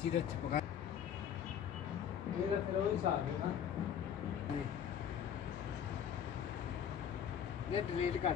कच्ची तो पका फिर वही साग है ना ये डिलीट कर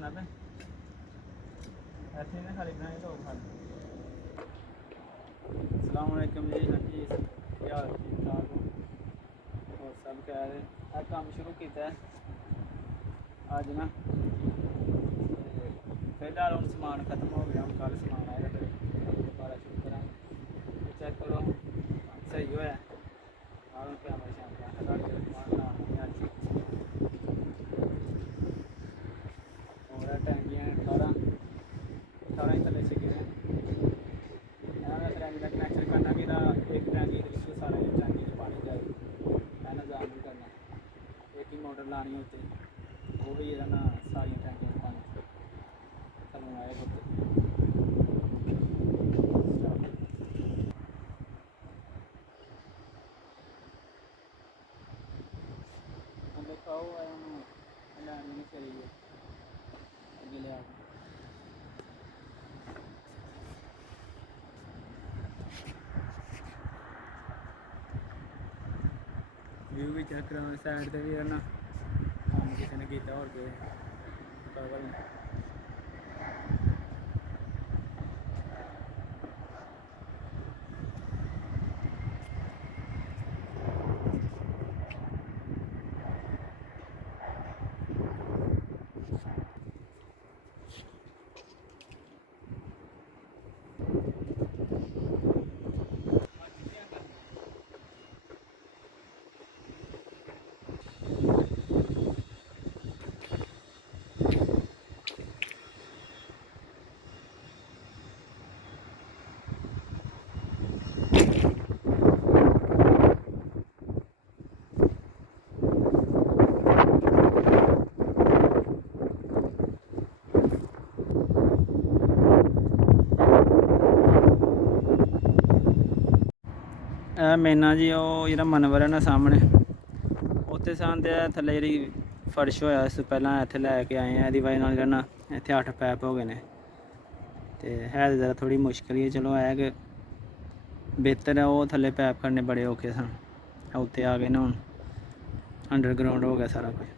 ना पे ऐसे में खाली बनाए तो खा अस्सलाम वालेकुम जी जी क्या ठीक ठाक हो और सब कह रहे काम शुरू किया अज ना फिलहाल हम समान खत्म हो गया हम कल समान आएगा फिर दोबारा शुरू करा चेक करो सही होया और कैमरा शैमरा समान ला टैंकियां 18 ही थले से गिरे टैंकी का कनेक्शन करना कि एक टैंकी सारे टैंकी में पानी जाए नजाम भी करना एक ही मोटर लानी होती वो भी ना सारी टैंकियां में पानी थलों आए होते खाओ लानी नहीं चाहिए व्यू भी चेक करो साइड से भी है ना काम किसी ने किया और कोई मैना जी वो जो मनवर है ना सामने उत्थे सान थले जी फर्श होया इस पहला इत्थे लैके आए हैं यदी वजह करना इत्थे 8 पैप हो गए ने ते है ज़रा थोड़ी मुश्किल ही चलो है कि बेहतर है वो थले पैप करने बड़े औखे सन उत्ते आ गए ना हुण अंडरग्राउंड हो गया सारा कुछ।